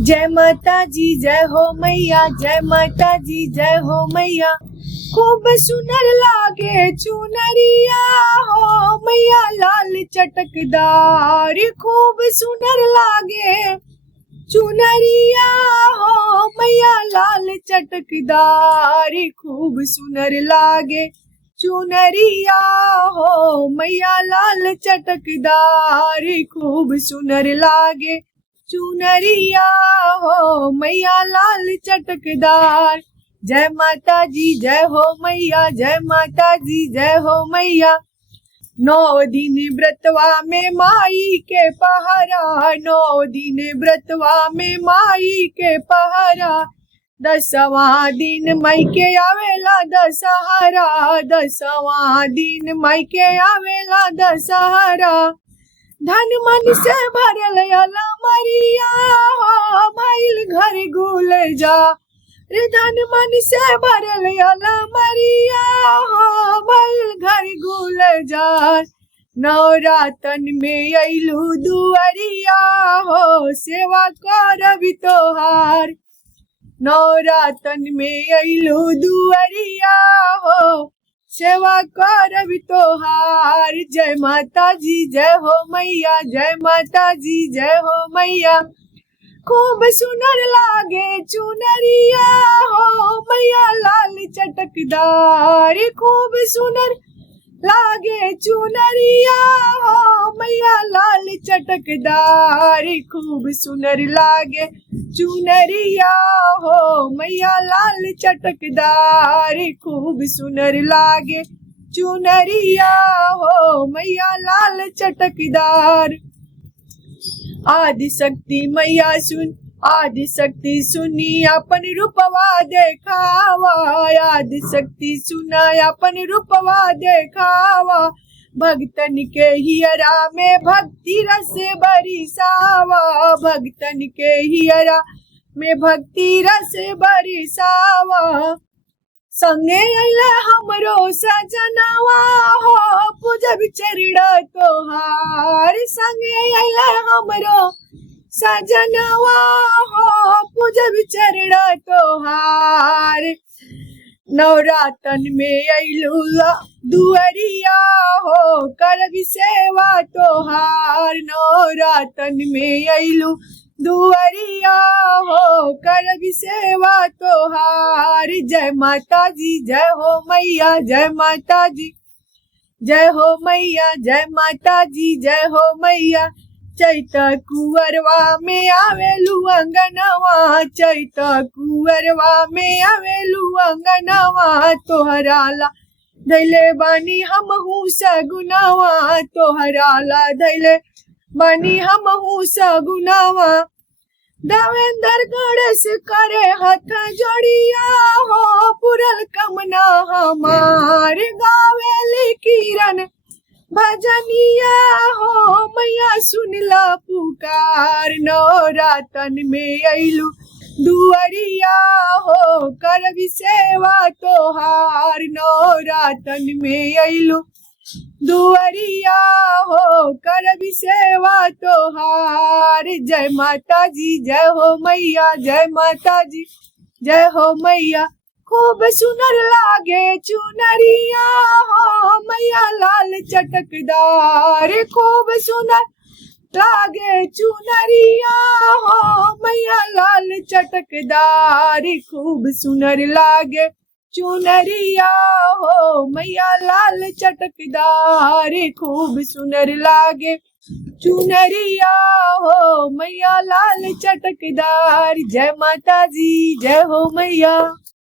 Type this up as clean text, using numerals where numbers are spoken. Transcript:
जय माता जी जय हो मैया, जय माता जी जय हो मैया। खूब सुनर लागे चुनरिया हो मैया लाल चटकदार, खूब सुनर लागे चुनरिया हो मैया लाल चटकदार, खूब सुनर लागे चुनरिया हो मैया लाल चटकदार, खूब सुनर लागे चुनरिया हो मैया लाल चटकदार। जय माता जी जय हो मैया, जय माता जी जय हो मैया। 9 दिन व्रतवा में माई के पहरा, 9 दिन व्रतवा में माई के पहरा। 10वां दिन माई के आवेला दशहरा, 10वां दिन माई के आवेला दशहरा। धन मन से भरल अलमरिया हो भइल घर गुल जा रे, धन मन से भरल अलमरिया हो भइल घर गुल जा। नवरातन में अइलू दुअरिया हो सेवा करबी तोहार, नवरातन में अइलू दुअरिया हो सेवा करबी तोहार। जय माता जी जय हो मैया, जय माता जी जय हो मैया। खूब सुनर लागे चुनरिया हो मैया लाल चटकदार, खूब सुनर लागे चुनरिया हो मैया लाल चटकदार, खूब सुनर लागे चुनरिया हो मैया लाल चटकदार, खूब सुनर लागे चुनरिया हो मैया लाल चटकदार। आदि शक्ति मैया सुन, आदि शक्ति सुनी अपन रूपवा देखावा, आदि शक्ति सुना अपन रूपवा देखावा। भक्तन के हियरा में भक्ति रस बरिसावा, भक्तन के हियरा में भक्ति रस बरिसावा। संगे अइला हमरो सजनवा हो पूजब चरण तोहार, संगे अइला हमरो सजनवा हो पूजब चरण तोहार। नवरातन में अइलू दुअरिया हो करबी सेवा तोहार, नवरातन में अइलू दुअरिया हो करबी सेवा तोहार। जय माता जी जय हो मैया, जय माता जी जय हो मैया, जय माता जी जय हो मैया। चैत कुंवरवा में आवेलू अंगनवा, चैत कुंवरवा में आवेलू अंगनवा। तोहराला धैले बानी हमहू सगुनवा, तोहराला धैले बानी हमहू सगुनवा। देवेंद्र गणेश करे हाथ जोड़िया हो पुरल कमना हमार, गावेली किरण भजनिया हो मैया सुनला पुकार। नवरातन में अइलू दुअरिया हो करबी सेवा तोहार, नवरातन में अइलू दुअरिया हो करबी सेवा तोहार। जय माता जी जय हो मैया, जय माता जी जय हो मैया। खूब सुनर लागे चुनरिया हो मैया लाल चटकदार, खूब सुनर लागे चुनरिया हो मैया लाल चटकदार, खूब सुनर लागे चुनरिया हो मैया लाल चटकदार, खूब सुनर लागे चुनरिया हो मैया लाल चटकदार। जय माता जी जय हो मैया।